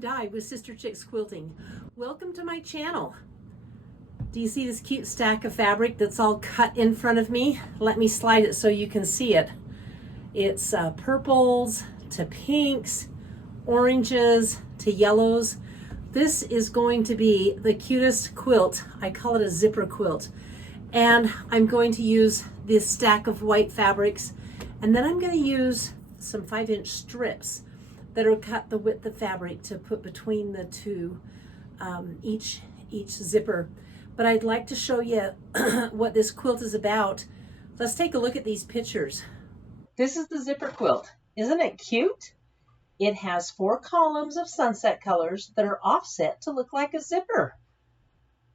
Di with Sister Chicks Quilting. Welcome to my channel. Do you see this cute stack of fabric that's all cut in front of me? Let me slide it so you can see it. It's purples to pinks, oranges to yellows. This is going to be the cutest quilt. I call it a zipper quilt. And I'm going to use this stack of white fabrics, and then I'm going to use some 5-inch strips that are cut the width of fabric to put between the two, each zipper. But I'd like to show you what this quilt is about. Let's take a look at these pictures. This is the zipper quilt. Isn't it cute? It has 4 columns of sunset colors that are offset to look like a zipper.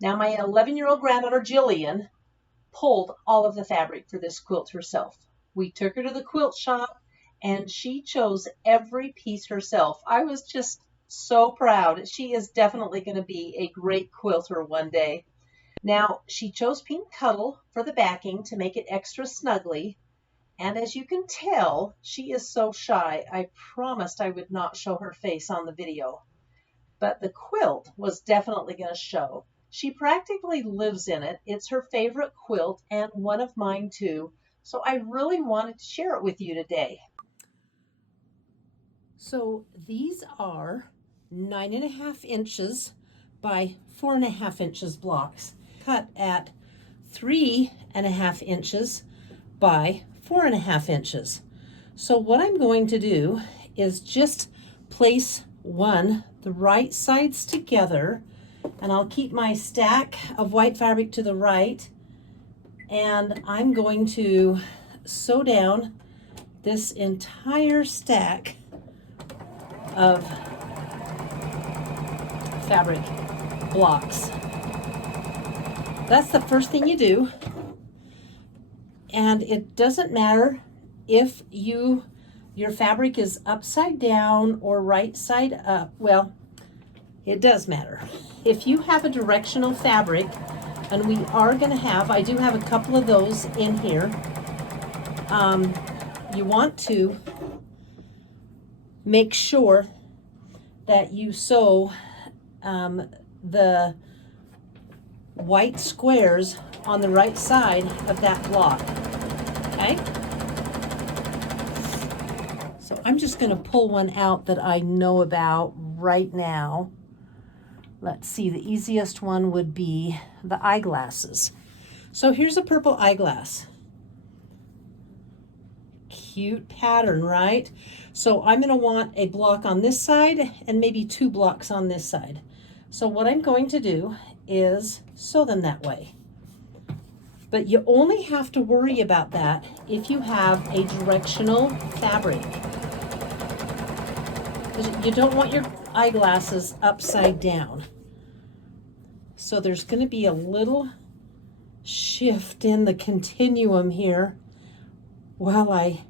Now my 11-year-old granddaughter Jillian pulled all of the fabric for this quilt herself. We took her to the quilt shop and she chose every piece herself. I was just so proud. She is definitely going to be a great quilter one day. Now, she chose pink cuddle for the backing to make it extra snuggly. And as you can tell, she is so shy. I promised I would not show her face on the video. But the quilt was definitely going to show. She practically lives in it. It's her favorite quilt and one of mine too. So I really wanted to share it with you today. So these are 9.5 inches by 4.5 inches blocks, cut at 3.5 inches by 4.5 inches. So what I'm going to do is just place the right sides together, and I'll keep my stack of white fabric to the right, and I'm going to sew down this entire stack of fabric blocks. That's the first thing you do, and it doesn't matter if your fabric is upside down or right side up. Well, it does matter. If you have a directional fabric, and we are going to have, I do have a couple of those in here, you want to make sure that you sew the white squares on the right side of that block. Okay? So I'm just going to pull one out that I know about right now. Let's see, the easiest one would be the eyeglasses. So here's a purple eyeglass. Cute pattern, right? So I'm going to want a block on this side and maybe 2 blocks on this side. So what I'm going to do is sew them that way. But you only have to worry about that if you have a directional fabric. You don't want your eyeglasses upside down. So there's going to be a little shift in the continuum here while I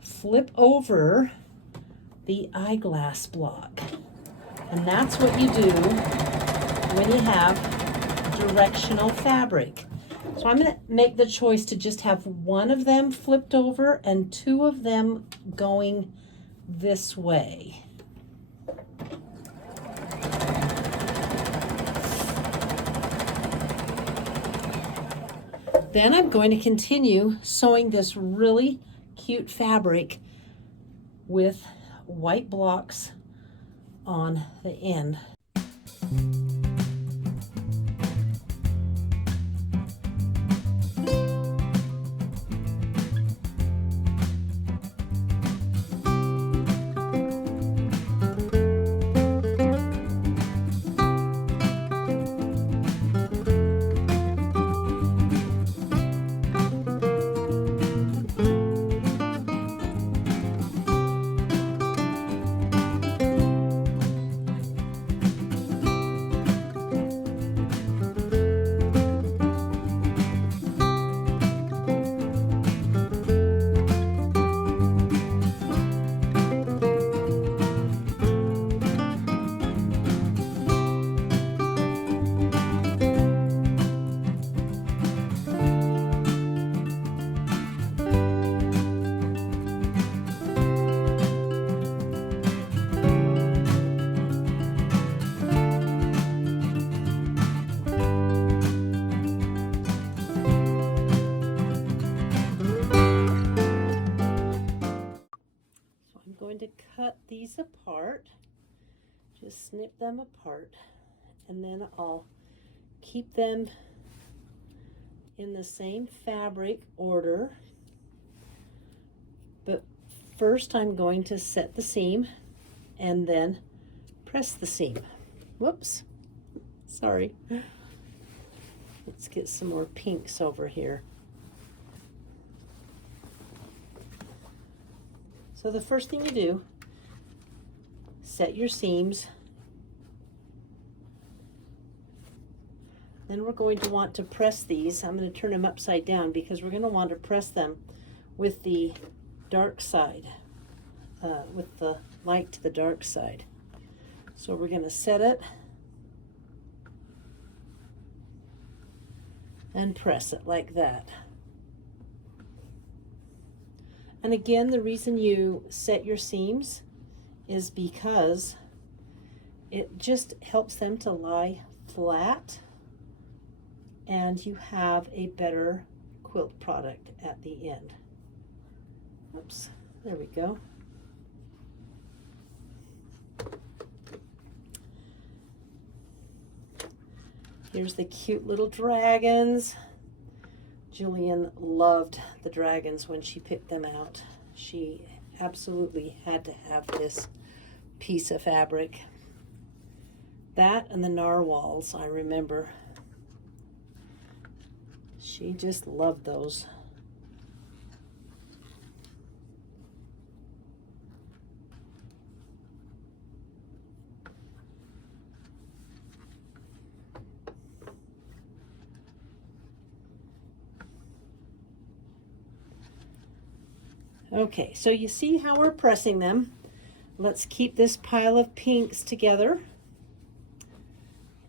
flip over the eyeglass block. And that's what you do when you have directional fabric. So I'm going to make the choice to just have one of them flipped over and 2 of them going this way. Then I'm going to continue sewing this really cute fabric with white blocks on the end. going to cut these apart, just snip them apart, and then I'll keep them in the same fabric order. But first I'm going to set the seam and then press the seam. Whoops, sorry. Let's get some more pinks over here. So the first thing you do, set your seams. Then we're going to want to press these. I'm going to turn them upside down because we're going to want to press them with the dark side, with the light to the dark side. So we're going to set it and press it like that. And again, the reason you set your seams is because it just helps them to lie flat and you have a better quilt product at the end. Oops, there we go. Here's the cute little dragons. Julian loved the dragons when she picked them out. She absolutely had to have this piece of fabric. That and the narwhals, I remember. She just loved those. Okay, so you see how we're pressing them. Let's keep this pile of pinks together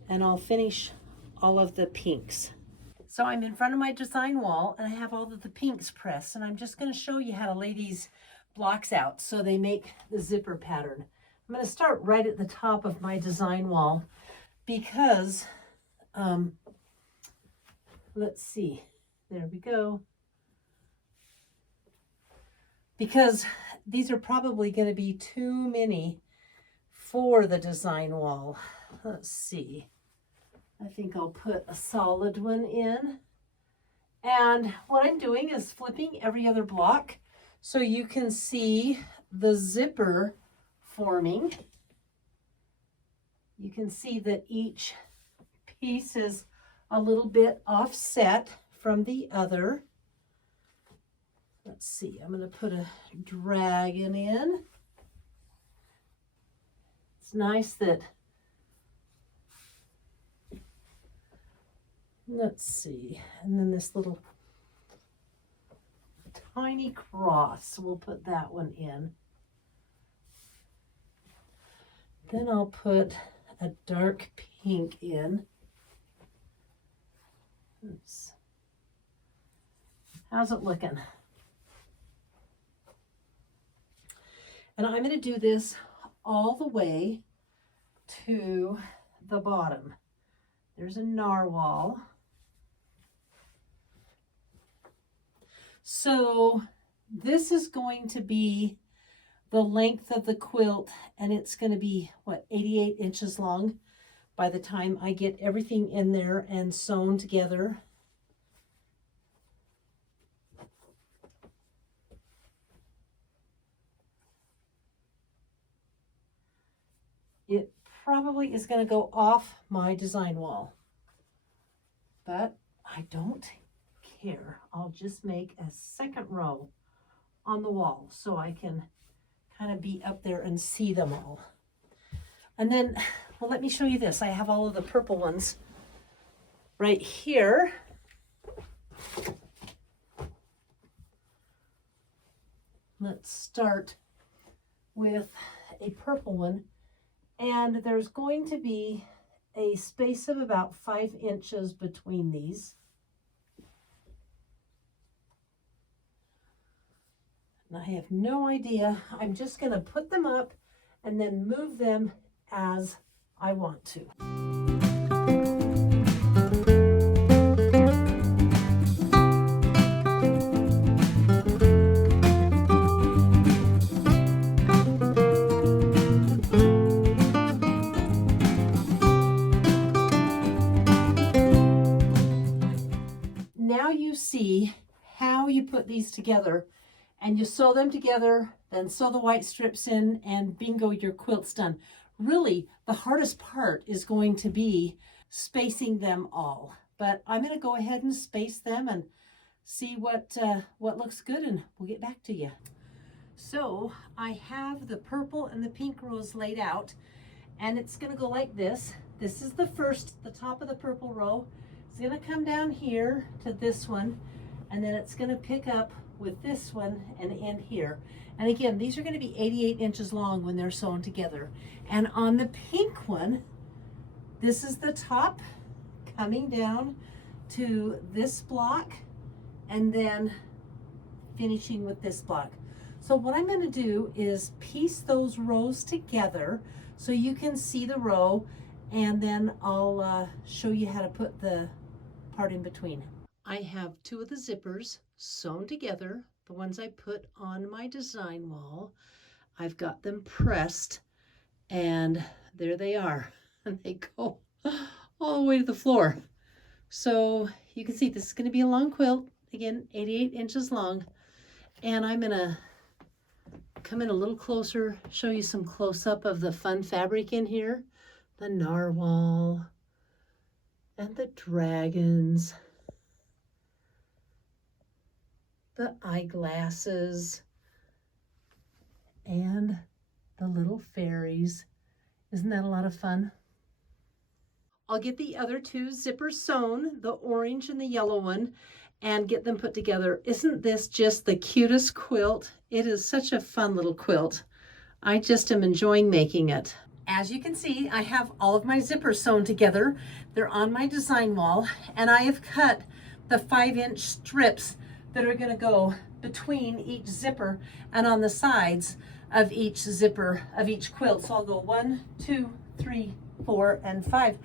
and I'll finish all of the pinks. So I'm in front of my design wall and I have all of the pinks pressed, and I'm just going to show you how to lay these blocks out so they make the zipper pattern. I'm going to start right at the top of my design wall because, let's see, there we go. Because these are probably going to be too many for the design wall. Let's see. I think I'll put a solid one in. And what I'm doing is flipping every other block so you can see the zipper forming. You can see that each piece is a little bit offset from the other. Let's see, I'm going to put a dragon in. It's nice that, let's see, and then this little tiny cross, we'll put that one in. Then I'll put a dark pink in. Oops. How's it looking? And I'm going to do this all the way to the bottom. There's a narwhal. So this is going to be the length of the quilt, and it's going to be, what, 88 inches long by the time I get everything in there and sewn together. It probably is going to go off my design wall, but I don't care. I'll just make a second row on the wall so I can kind of be up there and see them all. And then, well, let me show you this. I have all of the purple ones right here. Let's start with a purple one. And there's going to be a space of about 5 inches between these. And I have no idea. I'm just going to put them up and then move them as I want to. put these together, and you sew them together, then sew the white strips in, and bingo, your quilt's done. Really, the hardest part is going to be spacing them all. But I'm going to go ahead and space them and see what looks good, and we'll get back to you. So I have the purple and the pink rows laid out, and it's going to go like this. This is the top of the purple row. It's going to come down here to this one, and then it's going to pick up with this one and end here. And again, these are going to be 88 inches long when they're sewn together. And on the pink one, this is the top coming down to this block and then finishing with this block. So what I'm going to do is piece those rows together so you can see the row, and then I'll show you how to put the part in between. I have 2 of the zippers sewn together, the ones I put on my design wall. I've got them pressed, and there they are, and they go all the way to the floor. So you can see this is going to be a long quilt, again 88 inches long, and I'm going to come in a little closer, show you some close-up of the fun fabric in here, the narwhal and the dragons, the eyeglasses, and the little fairies. Isn't that a lot of fun? I'll get the other 2 zippers sewn, the orange and the yellow one, and get them put together. Isn't this just the cutest quilt? It is such a fun little quilt. I just am enjoying making it. As you can see, I have all of my zippers sewn together. They're on my design wall, and I have cut the 5-inch strips that are going to go between each zipper and on the sides of each zipper of each quilt. So I'll go 1, 2, 3, 4, and 5,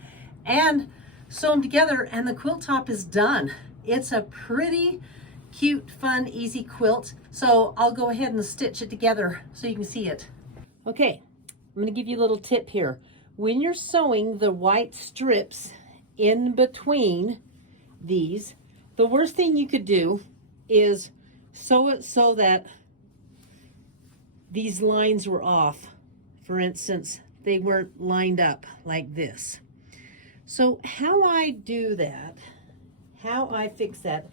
and sew them together, and the quilt top is done. It's a pretty cute, fun, easy quilt. So I'll go ahead and stitch it together so you can see it. Okay, I'm going to give you a little tip here. When you're sewing the white strips in between these, the worst thing you could do is sew it so that these lines were off. For instance, they weren't lined up like this. So how I do that, how I fix that,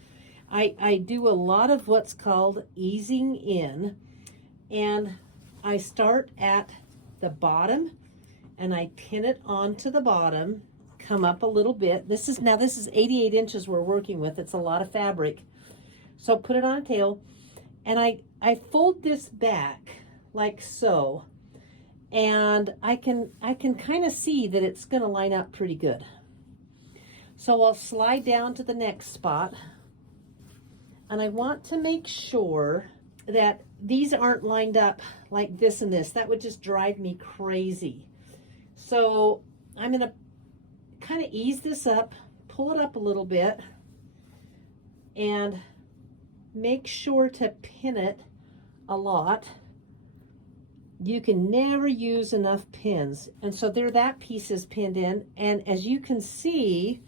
I do a lot of what's called easing in, and I start at the bottom and I pin it onto the bottom, come up a little bit. This is 88 inches we're working with. It's a lot of fabric. So put it on a tail, and I fold this back like so, and I can kind of see that it's going to line up pretty good. So I'll slide down to the next spot, and I want to make sure that these aren't lined up like this and this. That would just drive me crazy. So I'm going to kind of ease this up, pull it up a little bit, and make sure to pin it a lot. You can never use enough pins. And so there, that piece is pinned in. And as you can see,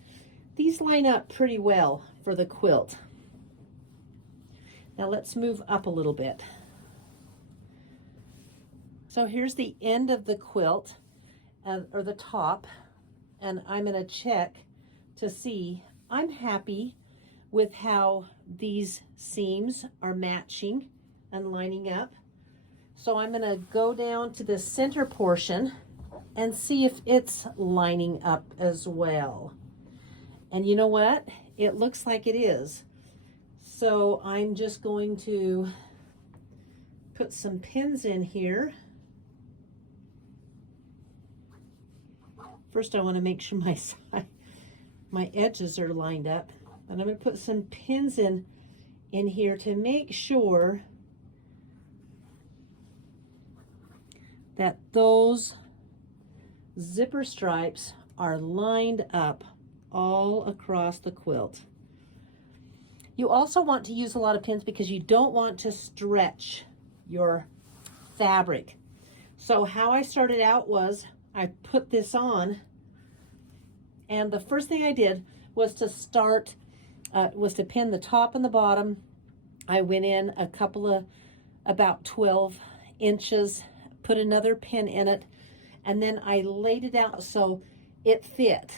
these line up pretty well for the quilt. Now let's move up a little bit. So here's the end of the quilt, or the top, and I'm going to check to see. I'm happy with how these seams are matching and lining up. So I'm going to go down to the center portion and see if it's lining up as well. And you know what? It looks like it is. So I'm just going to put some pins in here. First, I want to make sure my edges are lined up. And I'm going to put some pins in here to make sure that those zipper stripes are lined up all across the quilt. You also want to use a lot of pins because you don't want to stretch your fabric. So how I started out was I put this on, and the first thing I did was to pin the top and the bottom I went in about 12 inches, put another pin in it, and then I laid it out so it fit.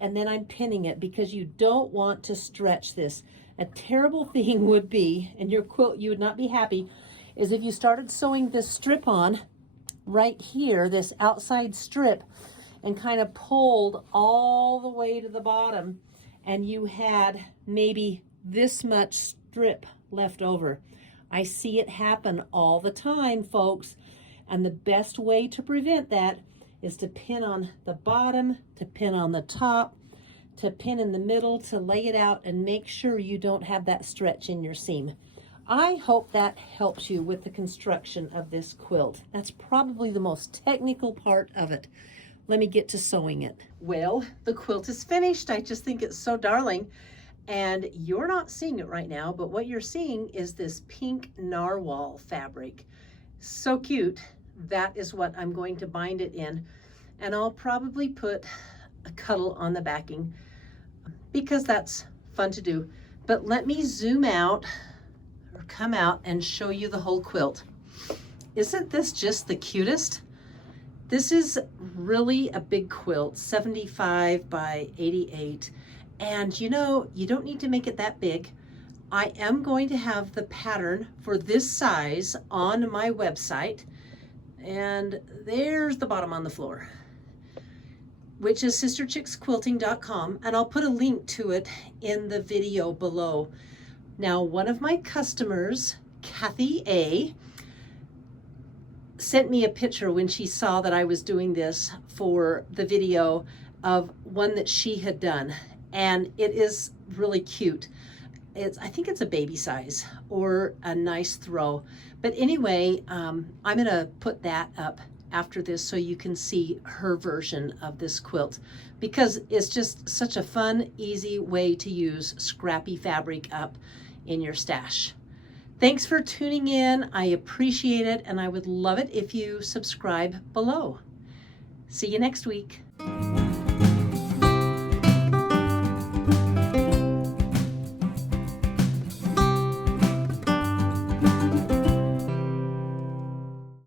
And then I'm pinning it because you don't want to stretch this. A terrible thing would be, and your quilt, you would not be happy, is if you started sewing this strip on right here, this outside strip, and kind of pulled all the way to the bottom, and you had maybe this much strip left over. I see it happen all the time, folks, and the best way to prevent that is to pin on the bottom, to pin on the top, to pin in the middle, to lay it out and make sure you don't have that stretch in your seam. I hope that helps you with the construction of this quilt. That's probably the most technical part of it. Let me get to sewing it. Well, the quilt is finished. I just think it's so darling. And you're not seeing it right now, but what you're seeing is this pink narwhal fabric. So cute. That is what I'm going to bind it in. And I'll probably put a cuddle on the backing because that's fun to do. But let me zoom out or come out and show you the whole quilt. Isn't this just the cutest? This is really a big quilt, 75 by 88. And you know, you don't need to make it that big. I am going to have the pattern for this size on my website. And there's the bottom on the floor, which is sisterchicksquilting.com. And I'll put a link to it in the video below. Now, one of my customers, Kathy A., sent me a picture when she saw that I was doing this for the video of one that she had done. And it is really cute. I think it's a baby size or a nice throw. But anyway, I'm gonna put that up after this so you can see her version of this quilt because it's just such a fun, easy way to use scrappy fabric up in your stash. Thanks for tuning in. I appreciate it, and I would love it if you subscribe below. See you next week.